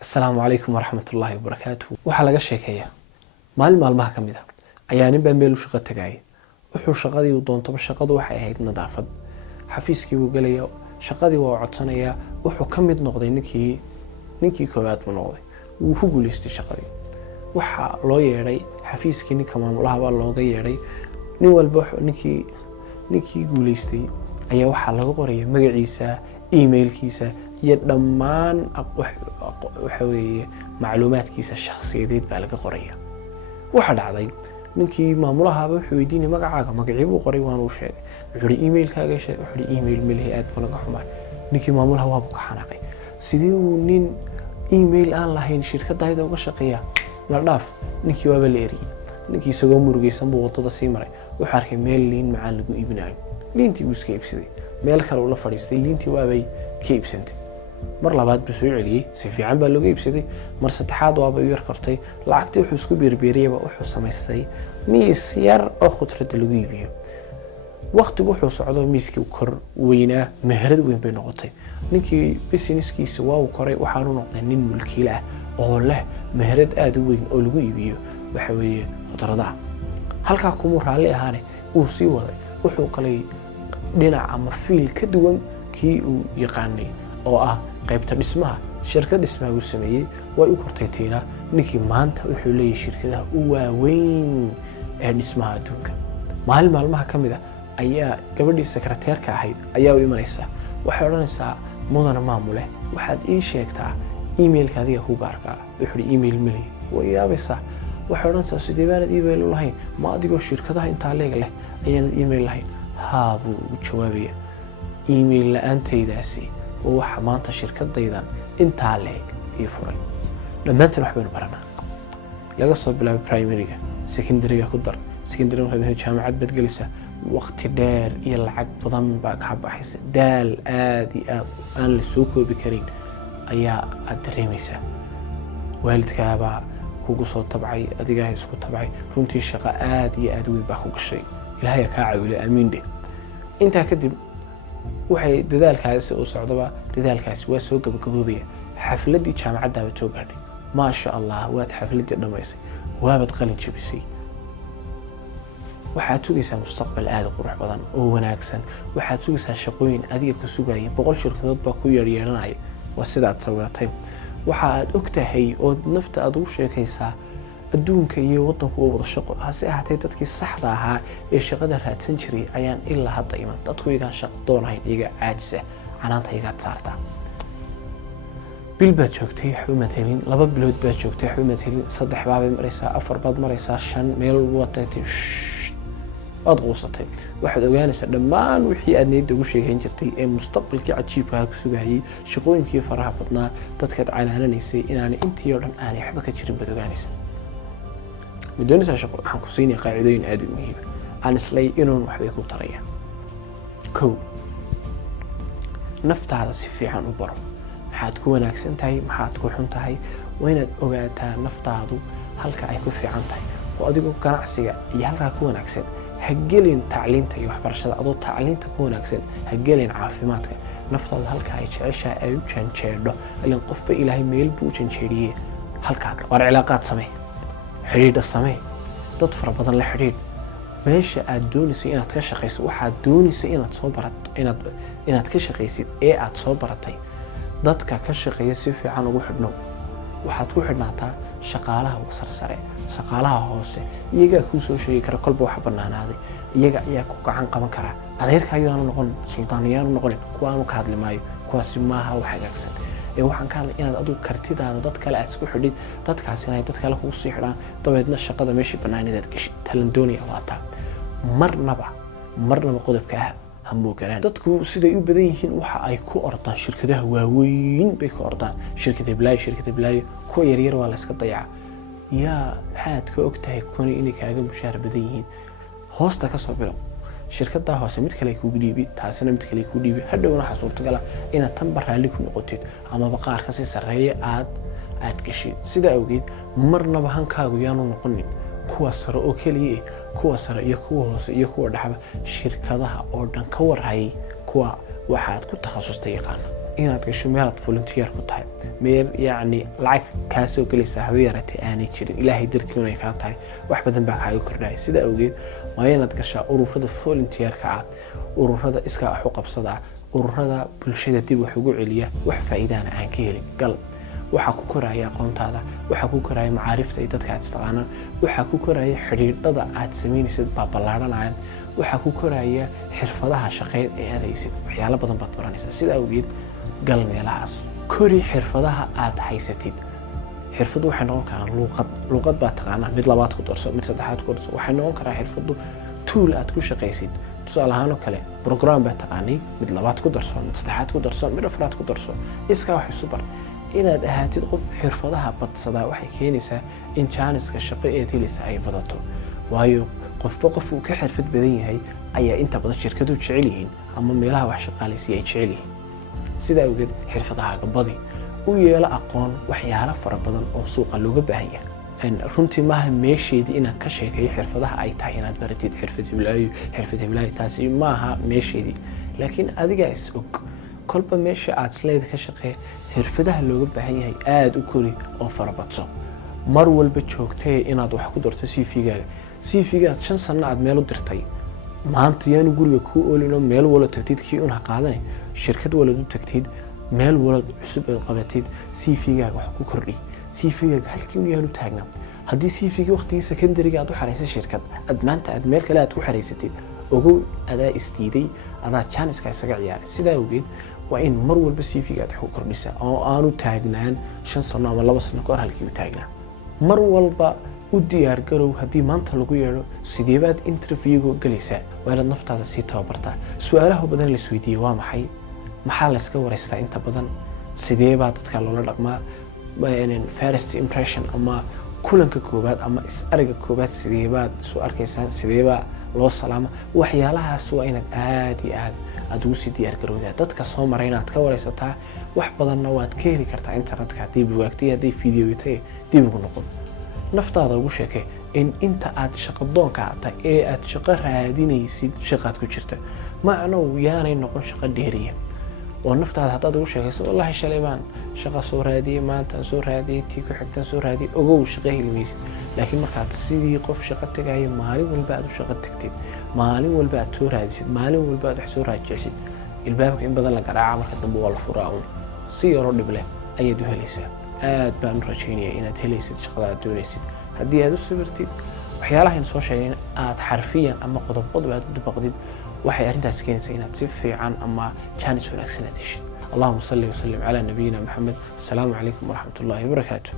السلام عليكم ورحمة الله وبركاته. waxaa laga sheekeeyaa maalin maalmaha kamid ah ayaa nin baa meel u shaqo tagay wuxuu shaqadii u doontaba shaqadu waxay ahayd nadaafad xafiiskii uu galay shaqadii waa codsanaya wuxuu kamid noqday ninkii koowaad buu noqday wuu ku guuleystay shaqadii waxa loo yeeray xafiiskii ninka maamulaha baa looga yeeray nin walba ninkii guuleystay ayaa waxa laga qoray magaciisa emailkiisa iyo dhammaan waxa weeye macluumaadkiisa shakhsiyadeed baa laga qoraya waxa dhacday ninkii maamulaha wuxuu weydiinay magacaaga magaciibu qoray waan uu sheegay wuxuu emailkaaga sheegay wuxuu email milhi aad buu naga xumay ninkii maamulaha waa ka xanaaqay sidii uu nin email aan lahayn shirkadayda uga shaqeeya la dhaaf ninkii waa la eriyay ninkii isagoo murugaysan buu wadada sii maray wuxuu arkay meel liin macaan lagu iibinayo liintii uu iska iibsaday meel kale uu la fadhiistay liintii waabay ka iibsantay mar labaad buu soo celiyay si fiican baa looga iibsaday mar saddexaad waaba yar kartay lacagtii wuxuu isku beerbeeriyay wuxuu samaystay miis yar oo khudrad lagu iibiyo waqtigu wuxuu socdo miiskii kor weynaa meherad weyn bay noqotay ninkii businesskiisa waa uu koray waxaanu noqday nin mulkiile ah oo leh meherad aad u weyn oo lagu iibiyo waxa weeye khudradaha halka kuma raali ahaane uu sii waday wuxuu kalay dhinac ama fiil ka duwan kii uu yaqaanay oo ah qaybta dhismaha shirkad dhismaha uu sameeyay way u kortay tiina ninkii maanta wuxuu leeyahay shirkadaha u waaweyn ee dhismaha adduunka maalmaha kamid ah ayaa gabadhii sekreteerka ahayd ayaa u imanaysa waxay oranaysaa mudane maamule waxaad ii sheegtaa emailka adiga ku gaarka wuxuu email mali way yaabaysaa waxay oranaysaa sidee baanad email u lahayn ma adigoo shirkadaha inta leeg leh ayaan email lahayn haa buu jawaabaya email la'aantaydaasi waxa maanta shirkadaydan inta leeg ii furay dhamaantiin wax baynu baranaa laga soo bilaabo primary-ga secondary-ga ku dar secondary-ga jaamacad bad galisa waqti dheer iyo lacag badan baa ka baxaysa daal aad iyo aad aan la soo koobi karin ayaa aad dareemaysaa waalidkaaba kugu soo tabcay adiga isku tabcay runtii shaqo aad iyo aad weyn baa ku gashay ilaahay ka caawiyo amiin dhe inta kadib waxay dadaalkaasi oo socdaba dadaalkaasi waa soo gabagaboobaya xafladii jaamacadda ba soo gaadhay ma sha Allah waad xafladii dhamaysay waabad qalin jabisay waxaad sugaysaa mustaqbal aad u qurux badan oo wanaagsan waxaad sugaysaa shaqooyin adiga ku sugaya 100 shirkadood baa ku yeeranaya waa sidaad sawiratay waxaad ogtahay oo nafta aad u sheekaysaa adduunka iyo wadanku wada shaqo hase ahaatay dadkii saxda ahaa ee shaqada raadsan jiray ayaan ilaa hadda iman dadku iyaga shaqo doonayn iyaga caajisa canaanta iyaga saarta bil baad joogtay xukuumad helin 2 bilood baad joogtay xukuumad helin 3 baad maraysaa 4 baad maraysaa 5 meel wadatay aad qoosatay waxaad ogaanaysaa dhammaan wixii aad niyadda ugu sheegayn jirtay ee mustaqbalkii cajiibka ku sugayay shaqooyinkii faraha badnaa dadka canaanaysay inaan intii oo dhan aanay waxba ka jirin bad ogaanaysaa مدونيسا شغل waxaan ku siinay qaacidooyin aad u muhiim ah aan islay inuu waxbay ku tarayaan ko naftaada si fiican u baro maxaad ku wanaagsan tahay maxaad ku xun tahay waa inaad ogaataa naftaadu halka ay ku fiican tahay oo adigu ganacsiga iyo halka ku wanaagsan ha gelin tacliinta iyo waxbarashada adoo tacliinta ku wanaagsan ha gelin caafimaadka naftaadu halka ay jeceshahay ay u janjeedho ilaa qofba ilaahay meel buu janjeediyay halka war cilaaqaad samee xiriir samee dad fara badan la xiriir meesha aad doonaysay inaad ka shaqeyso waxaad doonaysay inaad soo barato inaad ka shaqeysid ee aad soo baratay dadka ka shaqeeya si fiican ugu xidhno waxaad ku xidhnaataa shaqaalaha wasarsare shaqaalaha hoose iyaga ku soo sheegi kara kolba wax banaanaaday iyaga ayaa ku gacan qaban kara adeerka ayaanu noqon sultaaniyaanu noqon kuwaanu ka hadli maayo kuwaasi maaha wax hagaagsan ee waxaan ka hadlay inaad adigu kartidaada dad kale aad isku xidhid dadkaasina ay dad kale kugu sii xidhaan dabeedna shaqada meeshii banaanideed gashay talan doonaya waata marnaba qodobka hamoogaan dadku siday u badan yihiin waxa ay ku ordaan shirkadaha waaweyn bay ku ordaan shirkada Blay kuwa yaryar waa la iska dayaca yaa maxaad ka ogtahay kun inay kaaga mushaar badan yihiin hoosta ka soo bilow shirkada hoose mid kale ku gudbiyo taasina mid kale ku dhiibi hadhowna waxa suurtagal ah inaad tan baraali ku noqotid ama baqaar ka si sareeyo aad gashay sida awgeed marnaba hankaagu yaanu noqonin kuwa sare oo kaliya kuwa sare iyo kuwa hoose iyo kuwa dhaxba shirkadaha oo dhan ka warhay kuwa waxaad ku takhasustay yaqaan inaad gasho meel aad volunteer ku tahay, meel yacni lacag kaa soo gelaysa haba yaratee aanay jirin, ilaahay dartii inay kaa tahay, wax badan baa kaaga kordhaya. Sidaa awgeed waa inaad gashaa ururada volunteerka ah, ururada iskaa wax u qabsada ah, ururada bulshada dib wax ugu celiya, wax faa'iidana aan ka helin. gal waxaa ku koraya aqoontaada, waxaa ku koraya macaarifta iyo dadka aad istaqaanaan, waxaa ku koraya xidhiidhada aad samaynaysid baa ballaaranaya, waxaa ku koraya xirfadaha shaqeed ee aad haysid, waxyaalo badan baad baranaysaa. sidaa awgeed gal meelahaas, kori xirfadaha aad haysatid. xirfadu waxay noqon karaan luuqad baad taqaanaa, mid labaad ku darso, mid saddexaad ku darso. waxay noqon karaa xirfadu tool aad ku shaqaysid, tusaale ahaan oo kale program baad taqaanay, mid labaad ku darso, mid saddexaad ku darso, mid afraad ku darso. iskaa wax isu bar. inaad ahaatid qof xirfadaha badsadaa waxay keenaysaa in jaaniska shaqo eed helaysa ay badato, waayo qofba qof uu ka xirfad badan yahay ayaa inta badan shirkadu jecel yihiin ama meelaha wax shaqaalaysiya ay jecel yihiin. sidaa awgeed xirfadahaaga badi, u yeelo aqoon waxyaalo fara badan oo suuqa looga baahan yahay. runtii maaha meesheedii inaad ka sheekeeyo xirfadaha ay tahay inaad baratid xirfad hiblaayo taasi maaha meesheedii, laakiin adigaa is og. kolba meesha aad isleeda ka shaqee xirfadaha looga baahan yahay aada u kori oo farabadso. mar walba joogtee inaad wax ku darto cv-gaaga. cv-gaad 5 sano aad meel u dirtay, maanta yaanu guriga kuu oolino, meel wala tagtid kii un ha qaadane, shirkad walad u tagtid, meel walad cusub aad qabatid, cv-gaaga wax ku kordhi. cv-gaaga halkii un yaanu taagnaa. haddii cv-ga waqtigii secondary-ga aad u xaraysay shirkad, aad maanta aad meel kale aad ku xaraysatid, ogow adaa isdiiday, adaa jaaniska isaga ciyaaray. sidaa awgeed waa in mar walba cv-ga aad wax ku kordhisa oo aanu taagnaan 5 sano ama 2 sano kahor halkii u taagnaa. mar walba u diyaar garow haddii maanta lagu yeedho sidee baad interview-ga galaysaa, waa inaad naftaada sii tababartaa. su-aalaha badan la isweydiiyey waa maxay, maxaa la iska wareystaa inta badan, sidee baa dadka loola dhaqmaa, first impression ama kulanka koobaad ama is-aragga koobaad sidee baad isu arkaysaan, sidee baa loo salaama. waxyaalahaas waa inaad aad iyo aad ugu sii diyaar garowdaa. dadka soo maray inaad ka wareysataa, wax badanna waad ka heli kartaa internetka, haddii bugaagtay hadday fideoyatay dib ugu noqon. naftaada ugu sheekay in inta aad shaqo doonka tahay ee aad shaqo raadinaysid shaqaad ku jirta, macnow yaanay noqon shaqo dheeriya. oo naftaada haddaad ugu sheekayso wallahi shalay baan shaqo soo raadiyey, maantaan soo raadiyey, tii ku xigtaan soo raadiyey, ogow shaqo heli maysid. laakiin markaad sidii qof shaqo tagaaya maalin walba aad u shaqo tagtid, maalin walba aad soo raadisid, maalin walba aad wax soo raajicsid, ilbaabka in badan la garaaca, marka dambe waa la furaa un si yaroo dhib leh ayaad u helaysaa. aad baan u rajaynayaa inaad helaysid shaqada aad doonaysid. haddii aad u sabirtid waxyaalahan soo sheegay aad xarfiyan ama qodob aad u dabaqdid, waxay arrintaas keenaysaa inaad si fiican ama jaanis wanaagsan aad heshid. اللهم صل وسلم على نبينا محمد. السلام عليكم ورحمة الله وبركاته.